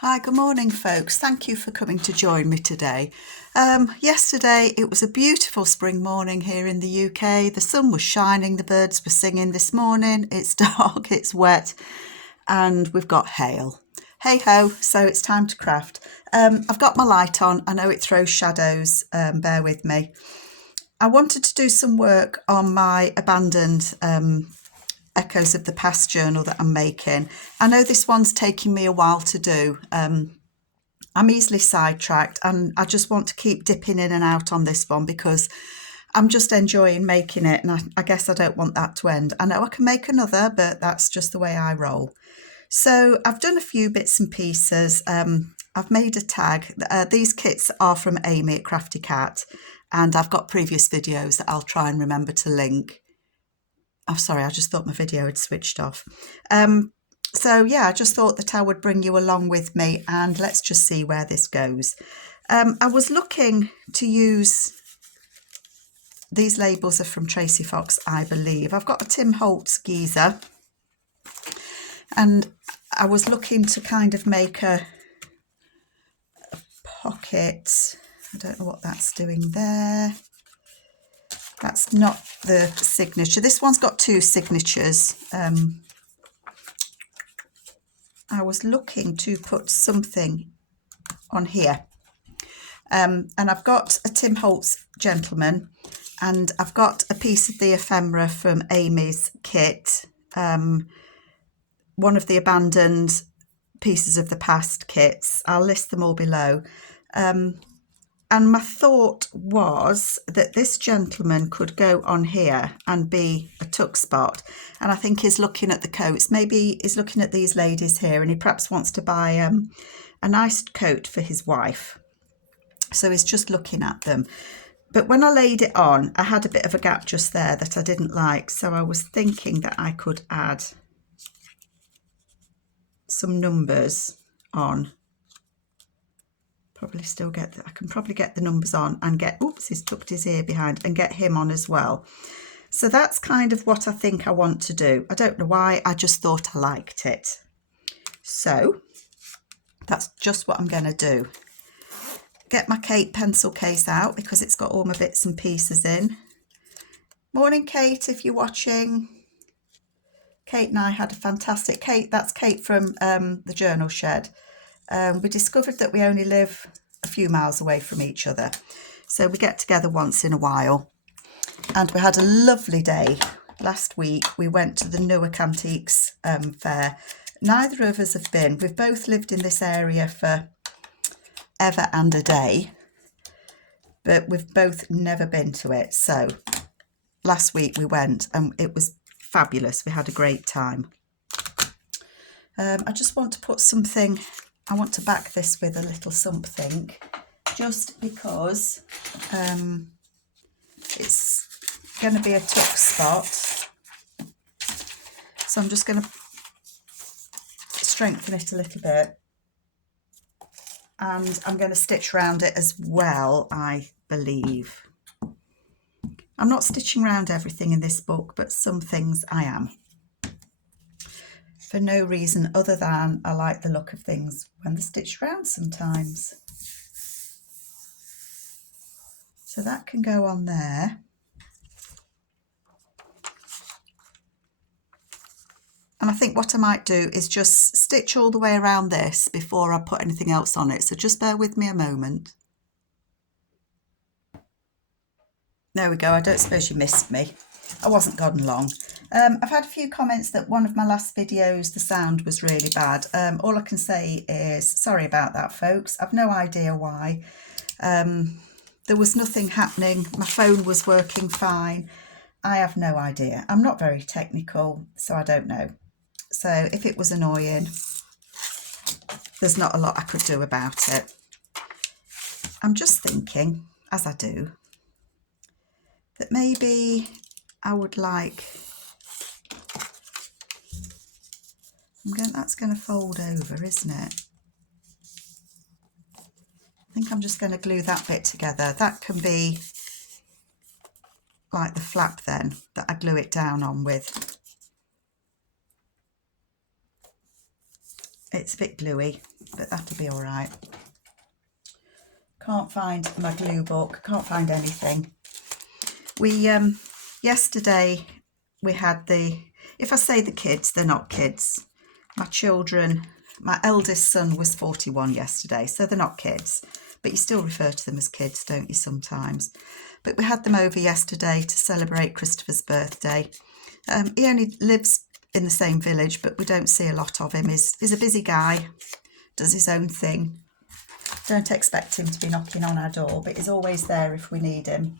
Hi, good morning folks. Thank you for coming to join me today. Yesterday it was a beautiful spring morning here in the UK. The sun was shining, the birds were singing. This morning it's dark, it's wet and we've got hail. Hey ho, so it's time to craft. I've got my light on. I know it throws shadows, bear with me. I wanted to do some work on my abandoned Echoes of the Past journal that I'm making. I know this one's taking me a while to do. I'm easily sidetracked and I just want to keep dipping in and out on this one because I'm just enjoying making it, and I guess I don't want that to end. I know I can make another, but that's just the way I roll. So I've done a few bits and pieces. I've made a tag. These kits are from Amy at Crafty Cat, and I've got previous videos that I'll try and remember to link. Oh, sorry, I just thought my video had switched off. So yeah, I just thought that I would bring you along with me and let's just see where this goes. I was looking to use, these labels are from Tracy Fox, I believe. I've got a Tim Holtz geezer and I was looking to kind of make a pocket. I don't know what that's doing there. That's not the signature. This one's got two signatures. I was looking to put something on here. And I've got a Tim Holtz Gentleman, and I've got a piece of the ephemera from Amy's kit, one of the abandoned Pieces of the Past kits. I'll list them all below. And my thought was that this gentleman could go on here and be a tuck spot. And I think he's looking at the coats. Maybe he's looking at these ladies here and he perhaps wants to buy a nice coat for his wife. So he's just looking at them. But when I laid it on, I had a bit of a gap just there that I didn't like. So I was thinking that I could add some numbers on. Probably still get, I can probably get the numbers on and get, oops, he's tucked his ear behind, and get him on as well. So that's kind of what I think I want to do. I don't know why, I just thought I liked it. So that's just what I'm going to do. Get my Kate pencil case out because it's got all my bits and pieces in. Morning, Kate, if you're watching. Kate and I had a fantastic, that's Kate from the Journal Shed. We discovered that we only live a few miles away from each other. So we get together once in a while. And we had a lovely day. Last week we went to the Newark Antiques fair. Neither of us have been. We've both lived in this area for ever and a day, but we've both never been to it. So last week we went and it was fabulous. We had a great time. I just want to put something, I want to back this with a little something, just because it's going to be a tuck spot. So I'm just going to strengthen it a little bit. And I'm going to stitch around it as well, I believe. I'm not stitching around everything in this book, but some things I am. For no reason other than I like the look of things when they're stitched around sometimes. So that can go on there. And I think what I might do is just stitch all the way around this before I put anything else on it. So just bear with me a moment. There we go. I don't suppose you missed me. I wasn't gone long. I've had a few comments that one of my last videos, the sound was really bad. All I can say is sorry about that, folks. I've no idea why. There was nothing happening. My phone was working fine. I have no idea. I'm not very technical, so I don't know. So if it was annoying, there's not a lot I could do about it. I'm just thinking, as I do, that maybe I would like, that's going to fold over, isn't it? I think I'm just going to glue that bit together. That can be like the flap then, that I glue it down on with. It's a bit gluey, but that'll be all right. Can't find my glue book, can't find anything. We, yesterday we had if I say the kids, they're not kids. My children, my eldest son was 41 yesterday, so they're not kids, but you still refer to them as kids, don't you, sometimes? But we had them over yesterday to celebrate Christopher's birthday. He only lives in the same village, but we don't see a lot of him. He's a busy guy, does his own thing. Don't expect him to be knocking on our door, but he's always there if we need him.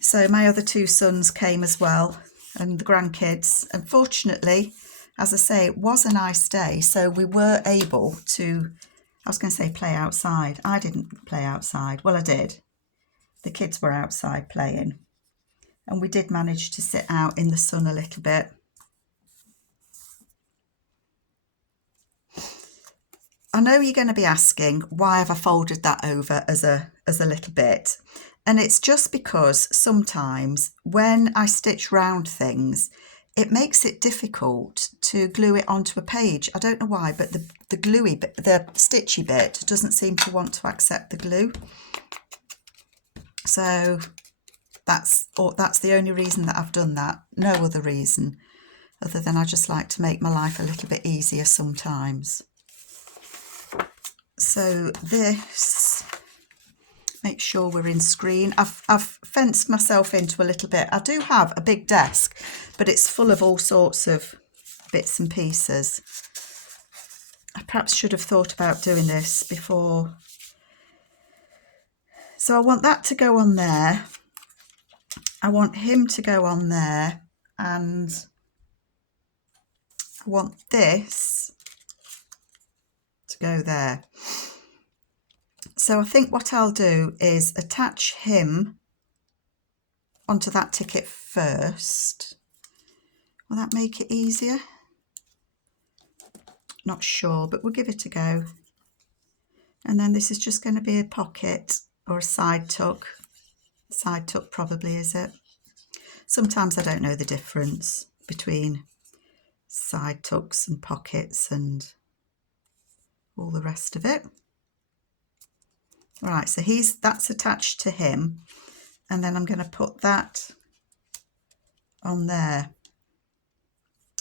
So my other two sons came as well, and the grandkids. And fortunately, as I say, it was a nice day, so we were able to, I was going to say play outside. I didn't play outside. Well, I did. The kids were outside playing. And we did manage to sit out in the sun a little bit. I know you're going to be asking, why have I folded that over as a little bit? And it's just because sometimes when I stitch round things, it makes it difficult to glue it onto a page. I don't know why, but the gluey bit, the stitchy bit doesn't seem to want to accept the glue. So that's the only reason that I've done that. No other reason other than I just like to make my life a little bit easier sometimes. So this, make sure we're in screen. I've fenced myself into a little bit. I do have a big desk, but it's full of all sorts of bits and pieces. I perhaps should have thought about doing this before. So I want that to go on there. I want him to go on there, and I want this to go there. So I think what I'll do is attach him onto that ticket first. Will that make it easier? Not sure, but we'll give it a go. And then this is just going to be a pocket or a side tuck. Side tuck probably, is it? Sometimes I don't know the difference between side tucks and pockets and all the rest of it. Right, so that's attached to him, and then I'm going to put that on there.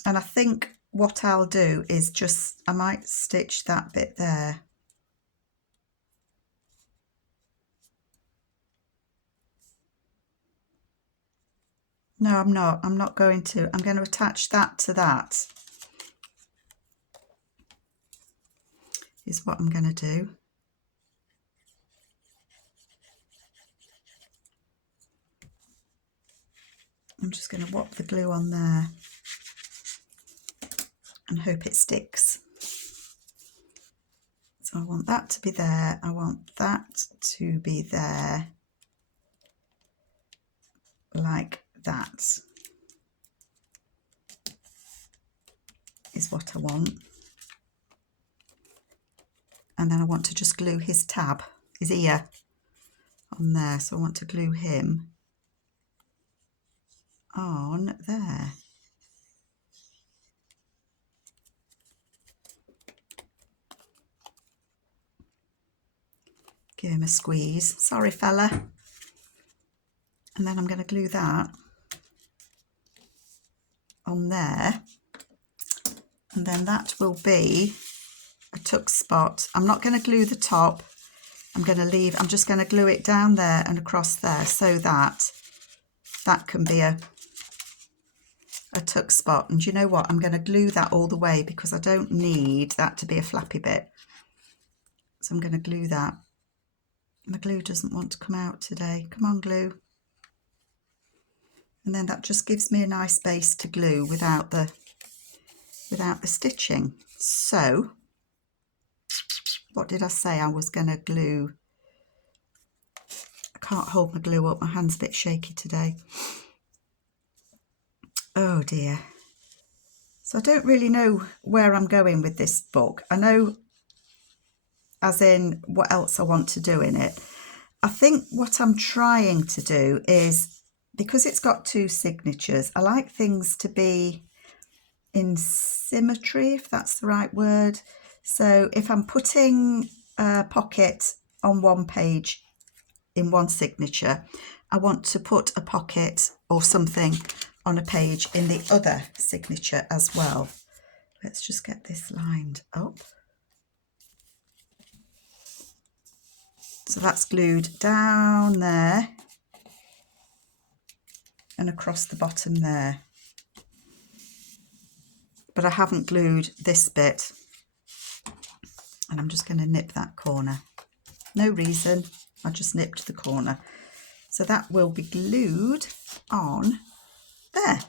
And I think what I'll do is I might stitch that bit there. No, I'm not. I'm not going to. I'm going to attach that to that. Is what I'm going to do. I'm just going to whop the glue on there and hope it sticks. So I want that to be there. I want that to be there, like that is what I want. And then I want to just glue his tab, his ear, on there. So I want to glue him on there. Give him a squeeze. Sorry, fella. And then I'm going to glue that on there. And then that will be a tuck spot. I'm not going to glue the top. I'm just going to glue it down there and across there so that can be a tuck spot. And you know what? I'm going to glue that all the way because I don't need that to be a flappy bit. So I'm going to glue that. My glue doesn't want to come out today. Come on, glue. And then that just gives me a nice base to glue without the stitching. So what did I say I was going to glue? I can't hold my glue up. My hand's a bit shaky today. Oh dear. So I don't really know where I'm going with this book. I know as in what else I want to do in it. I think what I'm trying to do is, because it's got two signatures, I like things to be in symmetry, if that's the right word. So if I'm putting a pocket on one page in one signature, I want to put a pocket or something on a page in the other signature as well. Let's just get this lined up. So that's glued down there and across the bottom there. But I haven't glued this bit, and I'm just going to nip that corner. No reason, I just nipped the corner. So that will be glued on there,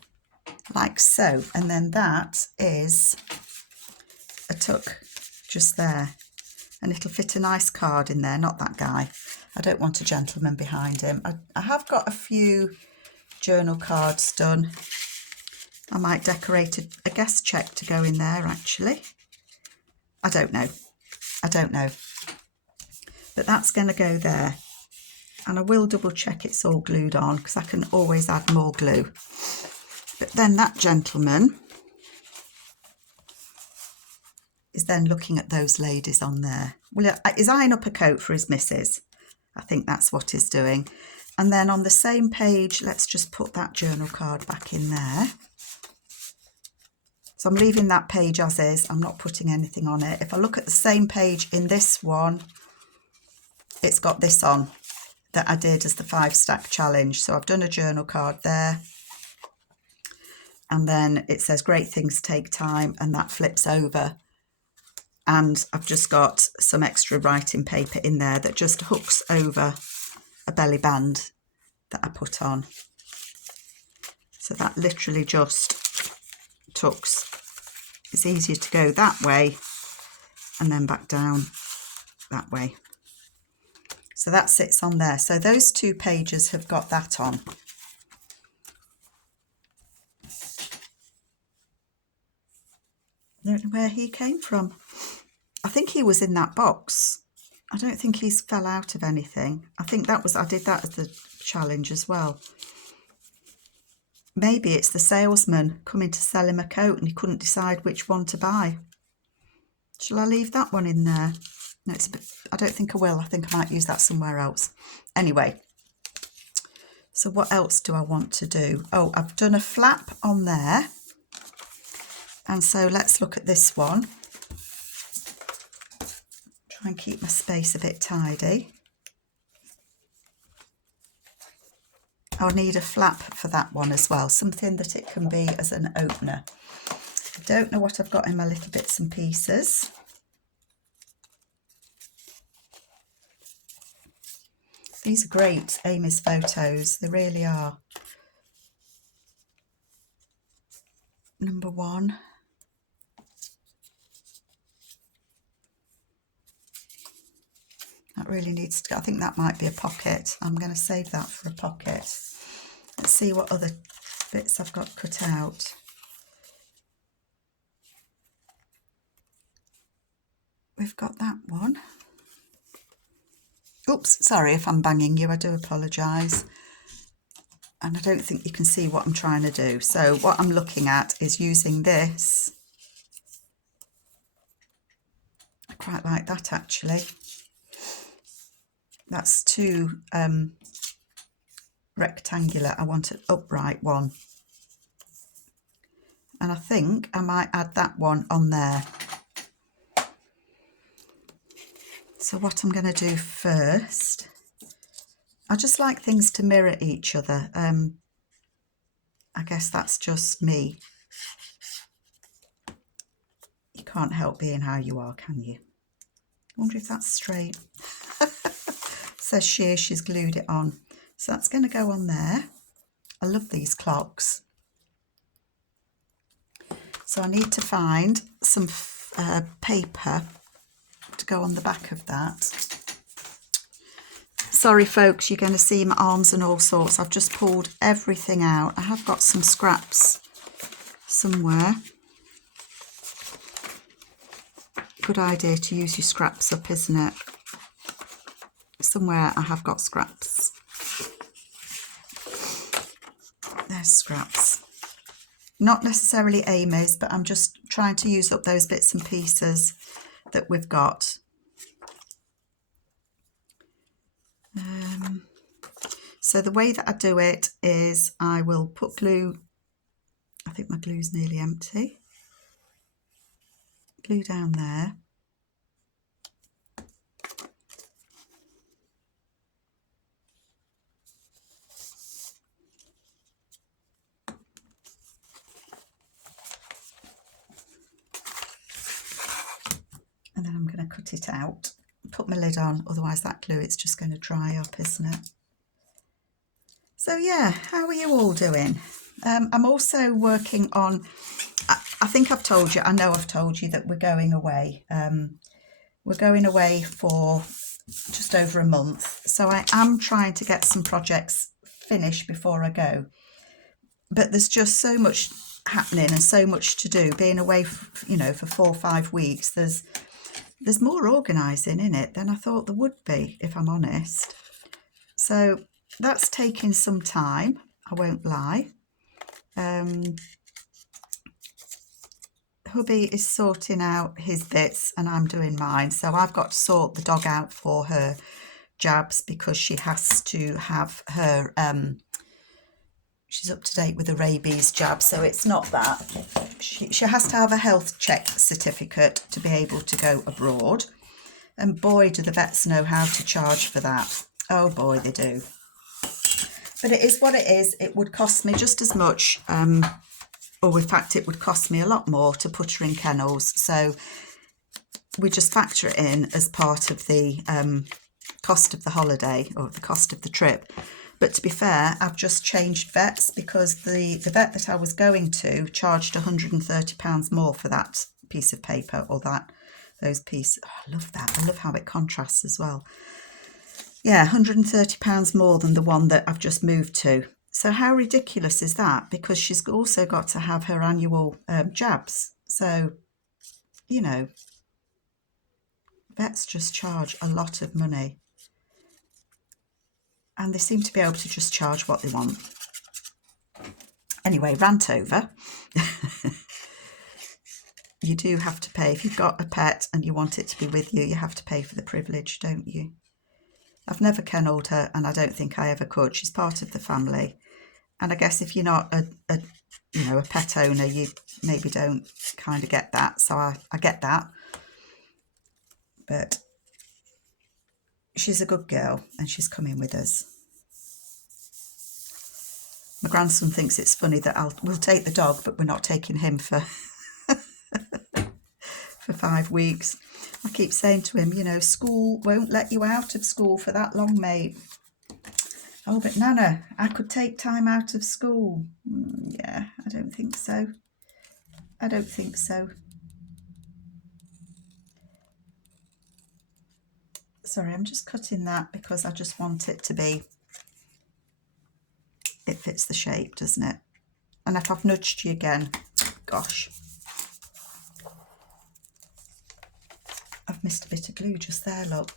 like so. And then that is a tuck just there. And it'll fit a nice card in there, not that guy. I don't want a gentleman behind him. I have got a few journal cards done. I might decorate a guest check to go in there, actually. I don't know. But that's going to go there. And I will double check it's all glued on, because I can always add more glue. But then that gentleman is then looking at those ladies on there. Well, he's eyeing up a coat for his missus. I think that's what he's doing. And then on the same page, let's just put that journal card back in there. So I'm leaving that page as is. I'm not putting anything on it. If I look at the same page in this one, it's got this on that I did as the 5-stack challenge. So I've done a journal card there. And then it says great things take time, and that flips over. And I've just got some extra writing paper in there that just hooks over a belly band that I put on. So that literally just tucks. It's easier to go that way and then back down that way. So that sits on there. So those 2 pages have got that on. I don't know where he came from. I think he was in that box. I don't think he's fell out of anything. I think I did that as the challenge as well. Maybe it's the salesman coming to sell him a coat and he couldn't decide which one to buy. Shall I leave that one in there? No, I don't think I will. I think I might use that somewhere else. Anyway, so what else do I want to do? Oh, I've done a flap on there. And so let's look at this one. Try and keep my space a bit tidy. I'll need a flap for that one as well, something that it can be as an opener. I don't know what I've got in my little bits and pieces. These are great, Amy's photos, they really are. Number 1. That really needs to go. I think that might be a pocket. I'm going to save that for a pocket. Let's see what other bits I've got cut out. We've got that one. Oops, sorry if I'm banging you, I do apologise. And I don't think you can see what I'm trying to do. So what I'm looking at is using this. I quite like that actually. That's too rectangular. I want an upright one. And I think I might add that one on there. So what I'm going to do first, I just like things to mirror each other. I guess that's just me. You can't help being how you are, can you? I wonder if that's straight. Says she's glued it on. So that's going to go on there. I love these clocks. So I need to find some paper to go on the back of that. Sorry folks, you're going to see my arms and all sorts. I've just pulled everything out. I have got some scraps somewhere. Good idea to use your scraps up, isn't it? Somewhere I have got scraps. There's scraps. Not necessarily Amy's, but I'm just trying to use up those bits and pieces that we've got. So the way that I do it is I will put glue, I think my glue's nearly empty, glue down there. And then I'm going to cut it out, put my lid on, otherwise that glue, it's just going to dry up, isn't it? So yeah, how are you all doing? I'm also working on, I think I've told you, I know I've told you that we're going away. We're going away for just over a month. So I am trying to get some projects finished before I go. But there's just so much happening and so much to do. Being away, for 4 or 5 weeks, there's more organising in it than I thought there would be, if I'm honest. So that's taking some time, I won't lie. Hubby is sorting out his bits and I'm doing mine. So I've got to sort the dog out for her jabs because she has to have her, she's up to date with the rabies jab. So it's not that. She has to have a health check certificate to be able to go abroad. And boy, do the vets know how to charge for that. Oh boy, they do. But it is what it is. It would cost me just as much, or in fact, it would cost me a lot more to put her in kennels. So we just factor it in as part of the cost of the holiday or the cost of the trip. But to be fair, I've just changed vets because the vet that I was going to charged £130 more for that piece of paper or those pieces. Oh, I love that. I love how it contrasts as well. Yeah, £130 more than the one that I've just moved to. So how ridiculous is that? Because she's also got to have her annual jabs. So, vets just charge a lot of money. And they seem to be able to just charge what they want. Anyway, rant over. You do have to pay. If you've got a pet and you want it to be with you, you have to pay for the privilege, don't you? I've never kennelled her and I don't think I ever could. She's part of the family. And I guess if you're not a pet owner, you maybe don't kind of get that. So I get that. But she's a good girl and she's coming with us. My grandson thinks it's funny that we'll take the dog, but we're not taking him for 5 weeks. I keep saying to him, school won't let you out of school for that long, mate. Oh, but Nana, I could take time out of school. Yeah, I don't think so. I don't think so. Sorry, I'm just cutting that because I just want it to be, it fits the shape, doesn't it? And if I've nudged you again, gosh. I've missed a bit of glue just there, look.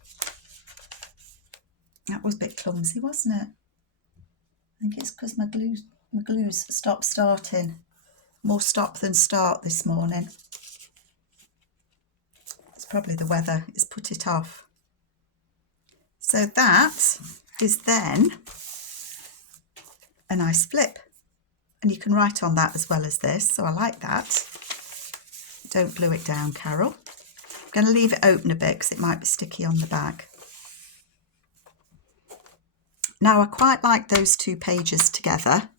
That was a bit clumsy, wasn't it? I think it's because my glue's stopped starting. More stop than start this morning. It's probably the weather, it's put it off. So that is then a nice flip. And you can write on that as well as this, so I like that. Don't glue it down, Carol. I'm going to leave it open a bit because it might be sticky on the back. Now, I quite like those 2 pages together.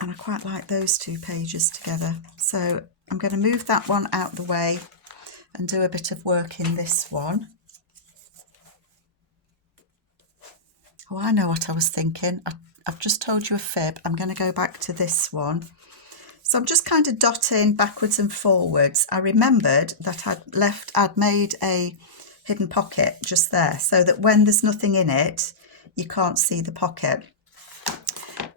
And I quite like those 2 pages together. So I'm going to move that one out the way and do a bit of work in this one. Oh, I know what I was thinking. I've just told you a fib. I'm going to go back to this one. So I'm just kind of dotting backwards and forwards. I remembered that I'd made a hidden pocket just there so that when there's nothing in it, you can't see the pocket.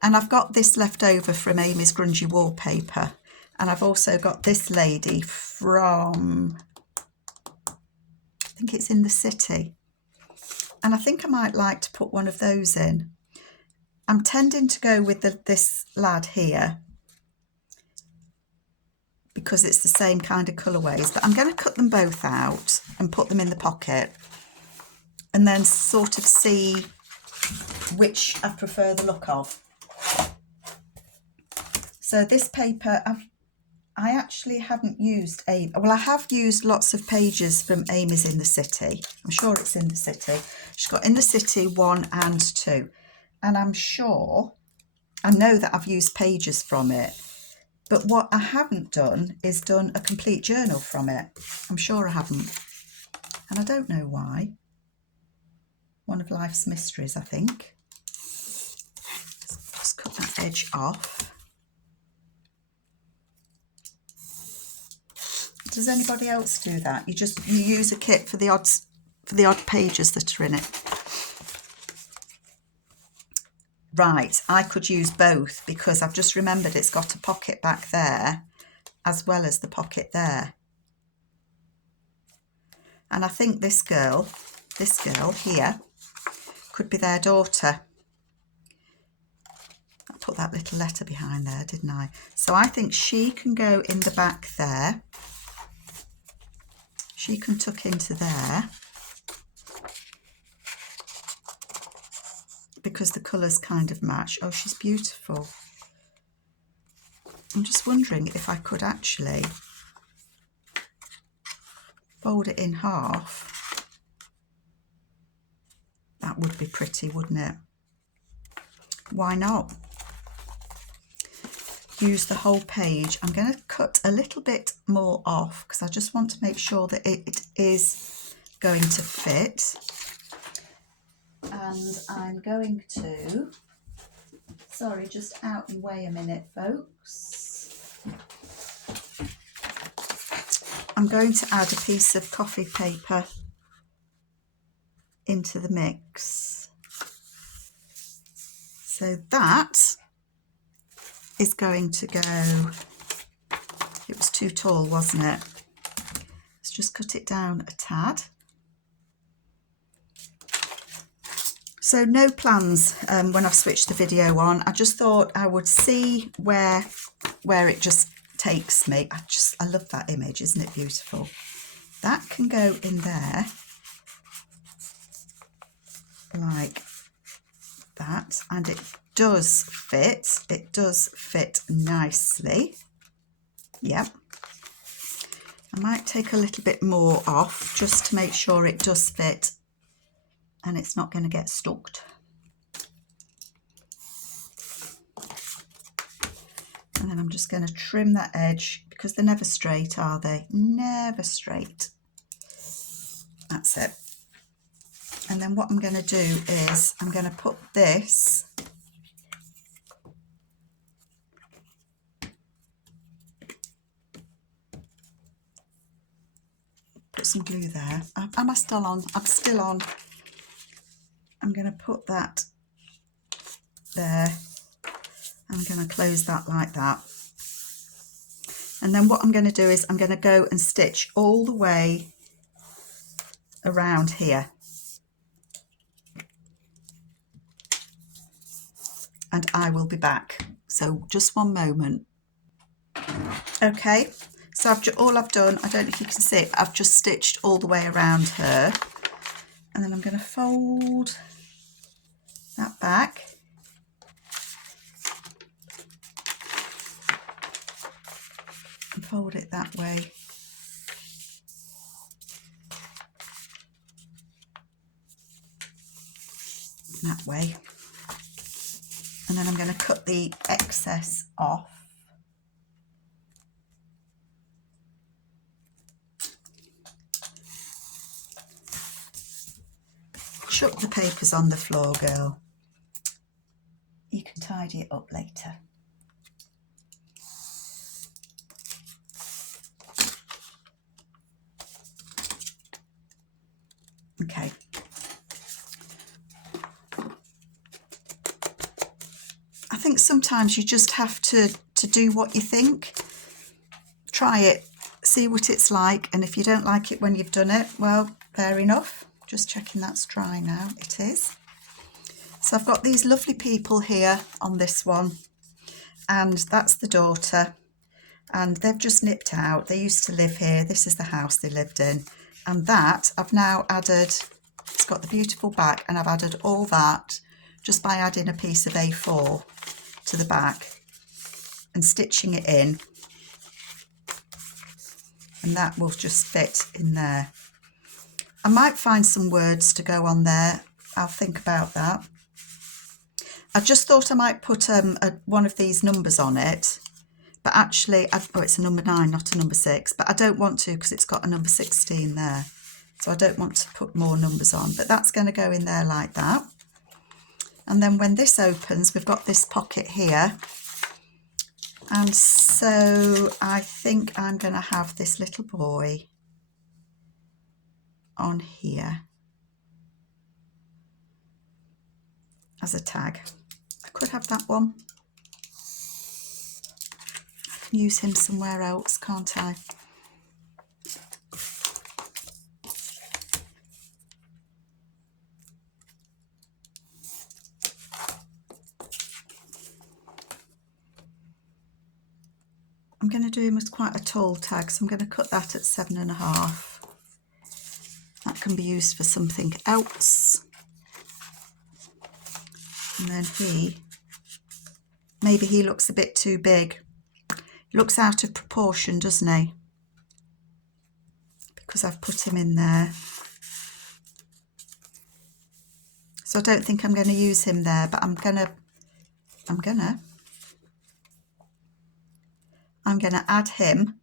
And I've got this left over from Amy's Grungy wallpaper. And I've also got this lady from think it's in the city. And I think I might like to put one of those in. I'm tending to go with this lad here because it's the same kind of colourways, but I'm going to cut them both out and put them in the pocket and then sort of see which I prefer the look of. So this paper, I actually haven't used well, I have used lots of pages from Amy's In the City. I'm sure it's In the City. She's got In the City 1 and 2. And I'm sure, I know that I've used pages from it. But what I haven't done is done a complete journal from it. I'm sure I haven't. And I don't know why. One of life's mysteries, I think. Just cut that edge off. Does anybody else do that? You use a kit for the odd pages that are in it. Right, I could use both because I've just remembered it's got a pocket back there as well as the pocket there. And I think this girl here could be their daughter. I put that little letter behind there, didn't I? So I think she can go in the back there. She can tuck into there. Because the colours kind of match. Oh, she's beautiful. I'm just wondering if I could actually fold it in half. That would be pretty, wouldn't it? Why not? Use the whole page. I'm going to cut a little bit more off because I just want to make sure that it is going to fit. And I'm going to, sorry, just out and way a minute, folks. I'm going to add a piece of coffee paper into the mix. So that is going to go, it was too tall, wasn't it? Let's just cut it down a tad. So no plans when I've switched the video on. I just thought I would see where it just takes me. I love that image, isn't it beautiful? That can go in there like that, and it does fit. It does fit nicely. Yep. I might take a little bit more off just to make sure it does fit and it's not going to get stuck. And then I'm just going to trim that edge because they're never straight, are they? Never straight. That's it. And then what I'm going to do is I'm going to put this some glue there. Am I still on? I'm still on. I'm going to put that there. I'm going to close that like that. And then what I'm going to do is I'm going to go and stitch all the way around here. And I will be back. So just one moment. Okay. So all I've done, I don't know if you can see it, I've just stitched all the way around her. And then I'm going to fold that back. And fold it that way. That way. And then I'm going to cut the excess off. Chuck the papers on the floor, girl. You can tidy it up later. Okay. I think sometimes you just have to do what you think. Try it, see what it's like, and if you don't like it when you've done it, well, fair enough. Just checking that's dry now. It is. So I've got these lovely people here on this one, and that's the daughter, and they've just nipped out. They used to live here. This is the house they lived in, and that I've now added, it's got the beautiful back, and I've added all that just by adding a piece of A4 to the back and stitching it in, and that will just fit in there. I might find some words to go on there. I'll think about that. I just thought I might put one of these numbers on it, but actually, oh, it's a number 9, not a number 6, but I don't want to because it's got a number 16 there. So I don't want to put more numbers on, but that's going to go in there like that. And then when this opens, we've got this pocket here. And so I think I'm going to have this little boy on here as a tag. I could have that one. I can use him somewhere else, can't I? I'm going to do him as quite a tall tag, so I'm going to cut that at 7.5. That can be used for something else. And then maybe he looks a bit too big. He looks out of proportion, doesn't he? Because I've put him in there. So I don't think I'm going to use him there, but I'm gonna add him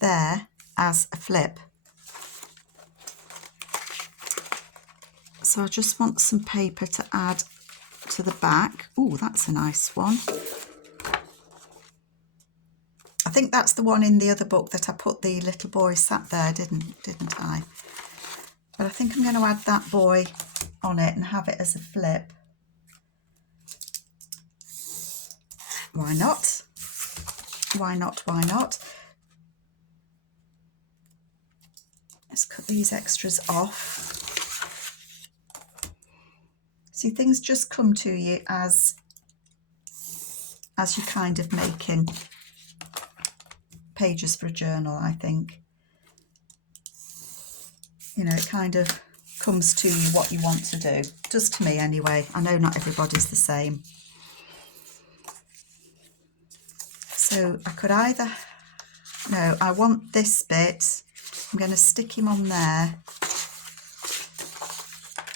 there as a flip. So I just want some paper to add to the back. Oh, that's a nice one. I think that's the one in the other book that I put the little boy sat there, didn't I? But I think I'm going to add that boy on it and have it as a flip. Why not? Why not? Why not? Let's cut these extras off. See, things just come to you as you're kind of making pages for a journal, I think. You know, it kind of comes to you what you want to do. It does to me anyway. I know not everybody's the same. So I could either, no, I want this bit. I'm going to stick him on there.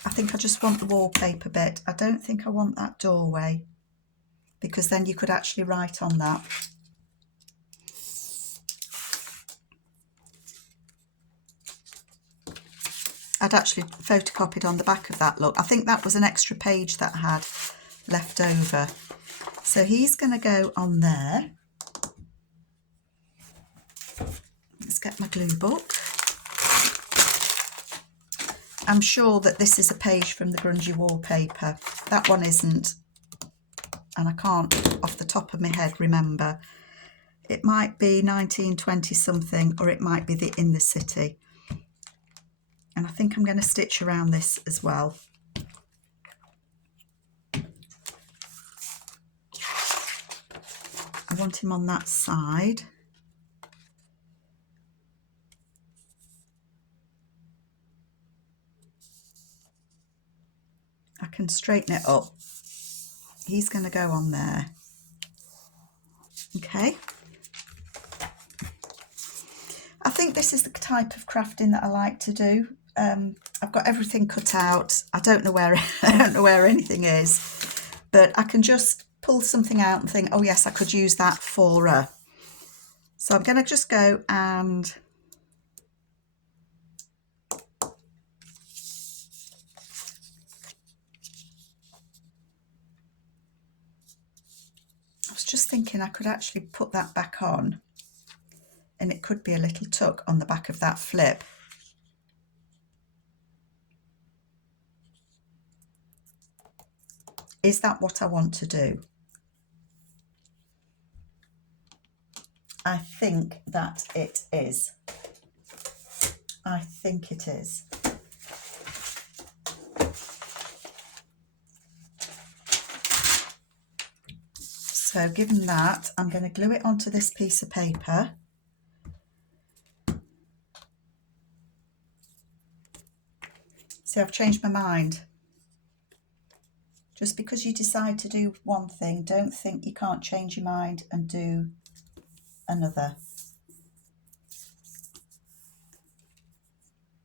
I think I just want the wallpaper bit. I don't think I want that doorway, because then you could actually write on that. I'd actually photocopied on the back of that, look. I think that was an extra page that I had left over. So he's going to go on there. Let's get my glue book. I'm sure that this is a page from the Grungy wallpaper. That one isn't, and I can't off the top of my head remember. It might be 1920 something, or it might be the In the City. And I think I'm going to stitch around this as well. I want him on that side. I can straighten it up. He's going to go on there. Okay. I think this is the type of crafting that I like to do. I've got everything cut out. I don't know where anything is, but I can just pull something out and think, oh yes, I could use that for a. So I'm going to just go and I was just thinking I could actually put that back on, and it could be a little tuck on the back of that flip. Is that what I want to do? I think that it is. I think it is. So given that, I'm going to glue it onto this piece of paper. See, I've changed my mind. Just because you decide to do one thing, don't think you can't change your mind and do another.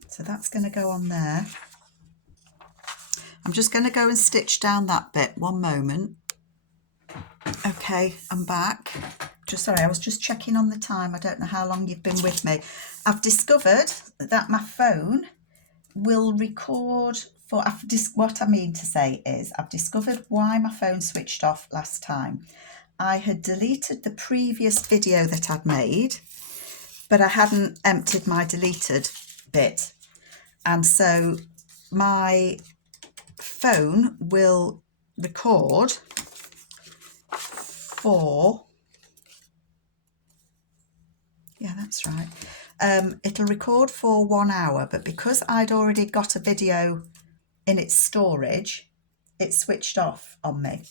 So that's going to go on there. I'm just going to go and stitch down that bit. One moment. Okay, I'm back. Sorry, I was just checking on the time. I don't know how long you've been with me. I've discovered that my phone will record for, what I mean to say is I've discovered why my phone switched off last time. I had deleted the previous video that I'd made, but I hadn't emptied my deleted bit. And so my phone will record for, yeah, that's right. It'll record for 1 hour, but because I'd already got a video in its storage, it switched off on me.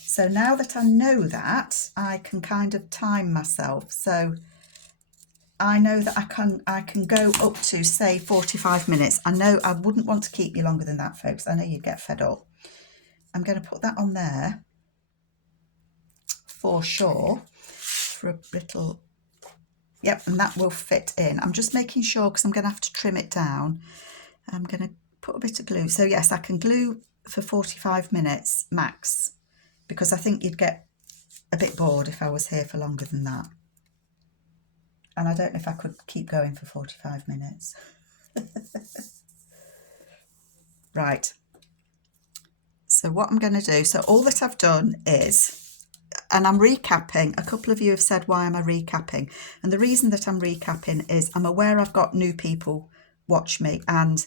So now that I know that, I can kind of time myself. So I know that I can go up to, say, 45 minutes. I know I wouldn't want to keep you longer than that, folks. I know you'd get fed up. I'm going to put that on there for sure, for a little, yep, and that will fit in. I'm just making sure because I'm going to have to trim it down. I'm going to put a bit of glue. So yes, I can glue for 45 minutes max, because I think you'd get a bit bored if I was here for longer than that. And I don't know if I could keep going for 45 minutes. Right. So what I'm going to do, so all that I've done is, and I'm recapping, a couple of you have said, why am I recapping? And the reason that I'm recapping is I'm aware I've got new people watch me and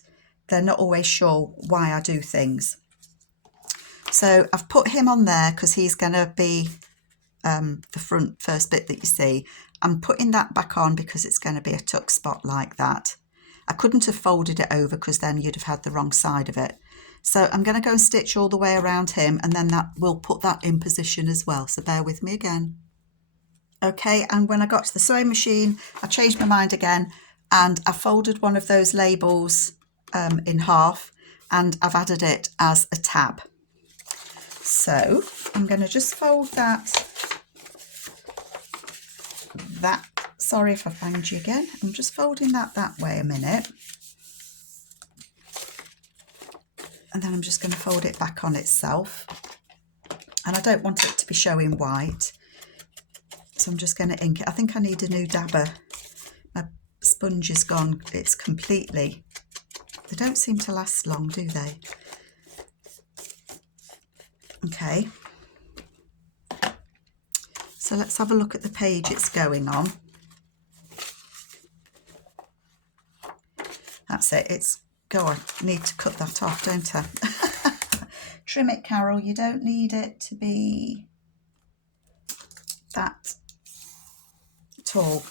they're not always sure why I do things. So I've put him on there because he's going to be the first bit that you see. I'm putting that back on because it's going to be a tuck spot like that. I couldn't have folded it over because then you'd have had the wrong side of it. So I'm going to go and stitch all the way around him, and then that will put that in position as well. So bear with me again. Okay, and when I got to the sewing machine, I changed my mind again, and I folded one of those labels in half, and I've added it as a tab. So I'm going to just fold that, sorry if I've banged you again. I'm just folding that way a minute. And then I'm just going to fold it back on itself. And I don't want it to be showing white. So I'm just going to ink it. I think I need a new dabber. My sponge is gone. It's completely, they don't seem to last long, do they? Okay. So let's have a look at the page it's going on. That's it. It's, go on, I need to cut that off, don't I? Trim it, Carol. You don't need it to be that tall.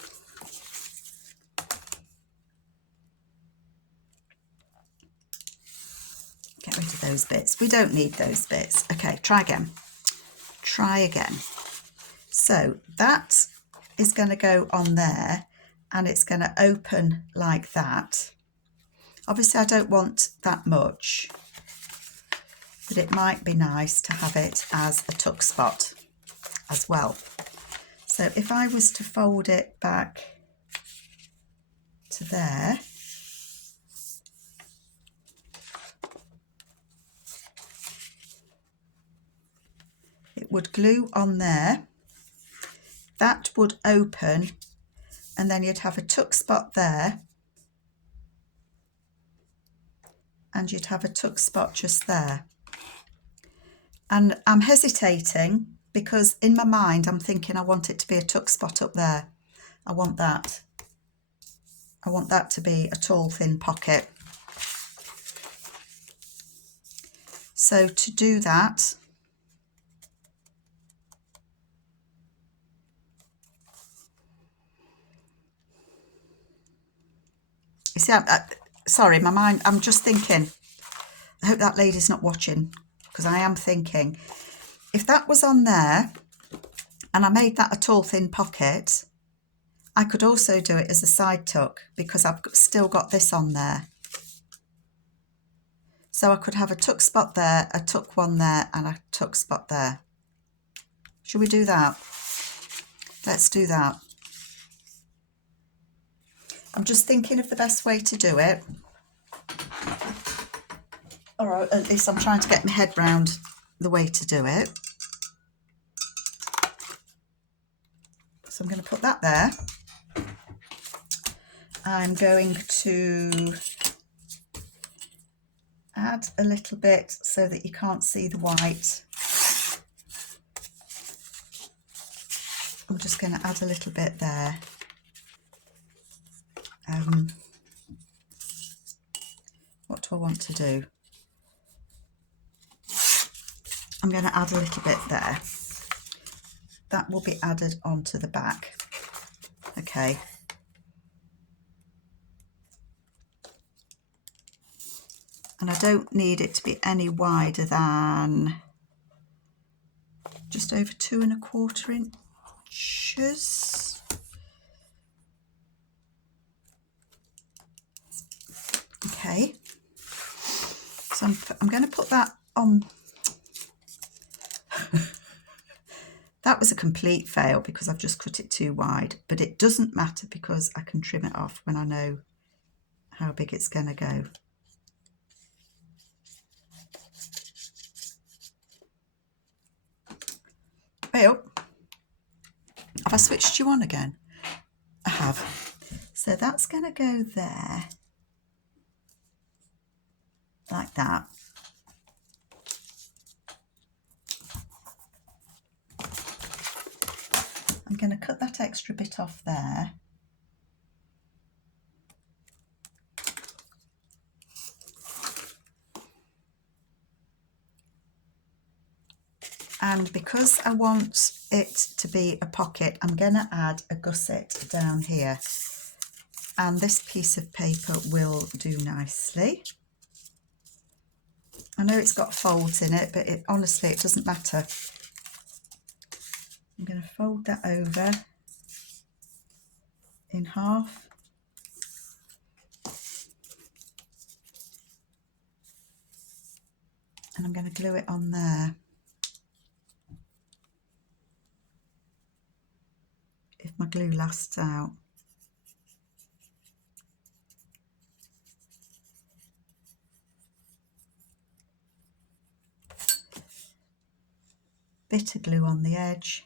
Get rid of those bits. We don't need those bits. Okay, try again. Try again. So that is going to go on there and it's going to open like that. Obviously I don't want that much, but it might be nice to have it as a tuck spot as well. So if I was to fold it back to there, it would glue on there, that would open, and then you'd have a tuck spot there, and you'd have a tuck spot just there. And I'm hesitating because in my mind I'm thinking I want it to be a tuck spot up there. I want that to be a tall thin pocket. So to do that, You see, sorry, my mind, I'm just thinking, I hope that lady's not watching, because I am thinking, if that was on there and I made that a tall thin pocket, I could also do it as a side tuck because I've still got this on there. So I could have a tuck spot there, a tuck one there, and a tuck spot there. Shall we do that? Let's do that. I'm just thinking of the best way to do it. Or at least I'm trying to get my head round the way to do it. So I'm going to put that there. I'm going to add a little bit so that you can't see the white. I'm just going to add a little bit there. What do I want to do? I'm going to add a little bit there. That will be added onto the back. Okay. And I don't need it to be any wider than just over 2 1/4 inches. Okay. So I'm going to put that on. That was a complete fail because I've just cut it too wide, but it doesn't matter because I can trim it off when I know how big it's going to go. Well, have I switched you on again? I have. So that's going to go there, like that. I'm going to cut that extra bit off there. And because I want it to be a pocket, I'm going to add a gusset down here. And this piece of paper will do nicely. I know it's got folds in it, but honestly, it doesn't matter. I'm going to fold that over in half. And I'm going to glue it on there. If my glue lasts out. Bit of glue on the edge.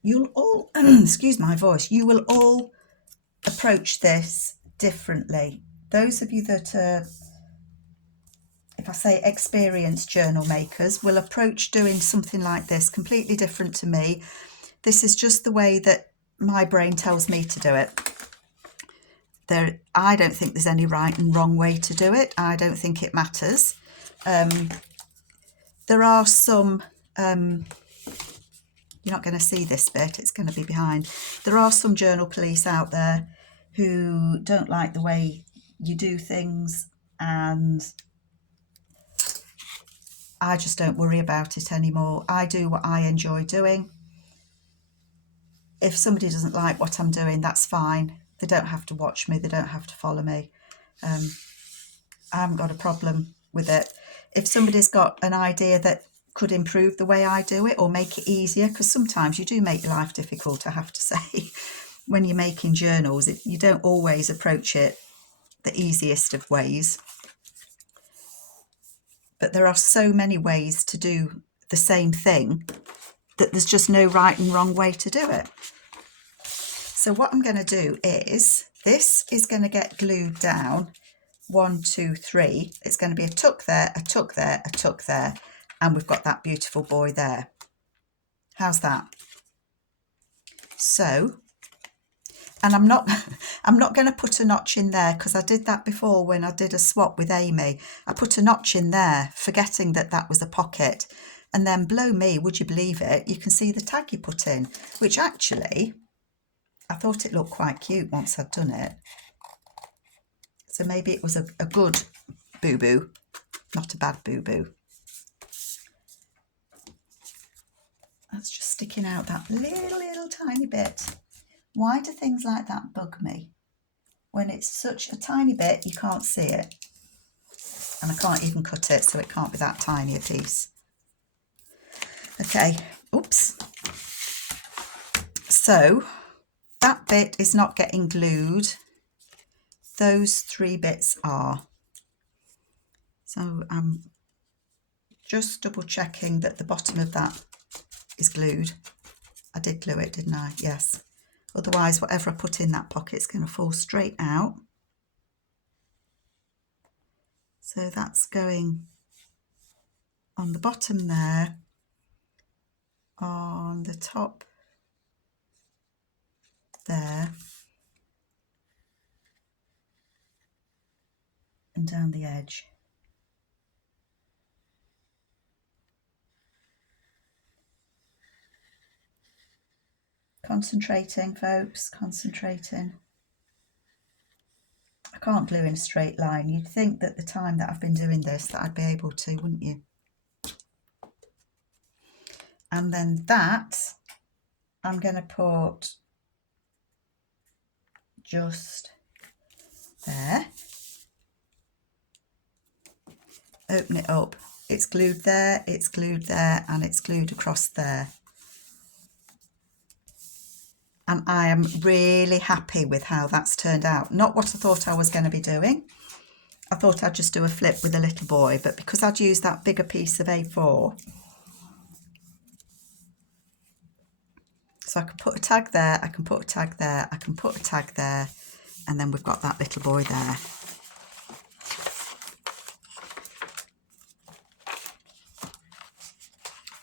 You'll all, excuse my voice, you will all approach this differently. Those of you that are, if I say experienced journal makers, will approach doing something like this completely different to me. This is just the way that my brain tells me to do it. I don't think there's any right and wrong way to do it. I don't think it matters. There are some, you're not going to see this bit, it's going to be behind. There are some journal police out there who don't like the way you do things, and I just don't worry about it anymore. I do what I enjoy doing. If somebody doesn't like what I'm doing, that's fine. They don't have to watch me. They don't have to follow me. I haven't got a problem with it. If somebody's got an idea that could improve the way I do it or make it easier, because sometimes you do make your life difficult, I have to say. When you're making journals, you don't always approach it the easiest of ways. But there are so many ways to do the same thing that there's just no right and wrong way to do it. So what I'm going to do is, this is going to get glued down 1, 2, 3. It's going to be a tuck there, a tuck there, a tuck there, and we've got that beautiful boy there. How's that? So, and I'm not going to put a notch in there because I did that before when I did a swap with Amy. I put a notch in there, forgetting that that was a pocket. And then blow me, would you believe it? You can see the tag you put in, which actually, I thought it looked quite cute once I'd done it. So maybe it was a good boo-boo, not a bad boo-boo. That's just sticking out that little tiny bit. Why do things like that bug me? When it's such a tiny bit, you can't see it. And I can't even cut it, so it can't be that tiny a piece. Okay, oops. So that bit is not getting glued. Those 3 bits are. So I'm just double checking that the bottom of that is glued. I did glue it, didn't I? Yes. Otherwise, whatever I put in that pocket is going to fall straight out. So that's going on the bottom there, on the top there, and down the edge. Concentrating, folks, concentrating. I can't glue in a straight line. You'd think that the time that I've been doing this that I'd be able to, wouldn't you? And then that I'm going to put just there. Open it up. It's glued there, and it's glued across there. And I am really happy with how that's turned out. Not what I thought I was going to be doing. I thought I'd just do a flip with a little boy, but because I'd used that bigger piece of A4, so I can put a tag there, I can put a tag there, I can put a tag there, and then we've got that little boy there.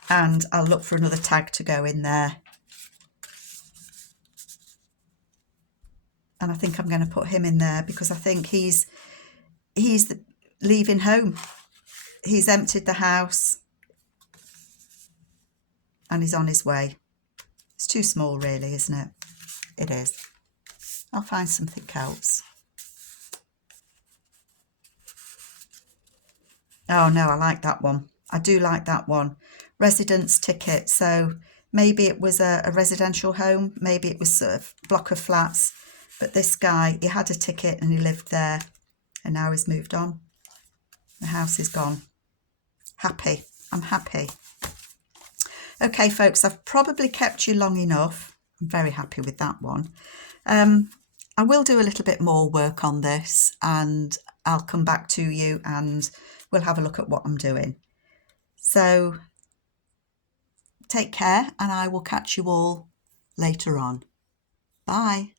And I'll look for another tag to go in there. And I think I'm going to put him in there because I think he's leaving home. He's emptied the house and he's on his way. It's too small really, isn't it? It is. I'll find something else. Oh no, I like that one. I do like that one. Residence ticket. So maybe it was a residential home. Maybe it was a block of flats. But this guy, he had a ticket and he lived there. And now he's moved on. The house is gone. Happy. I'm happy. Okay, folks, I've probably kept you long enough. I'm very happy with that one. I will do a little bit more work on this and I'll come back to you and we'll have a look at what I'm doing. So take care and I will catch you all later on. Bye.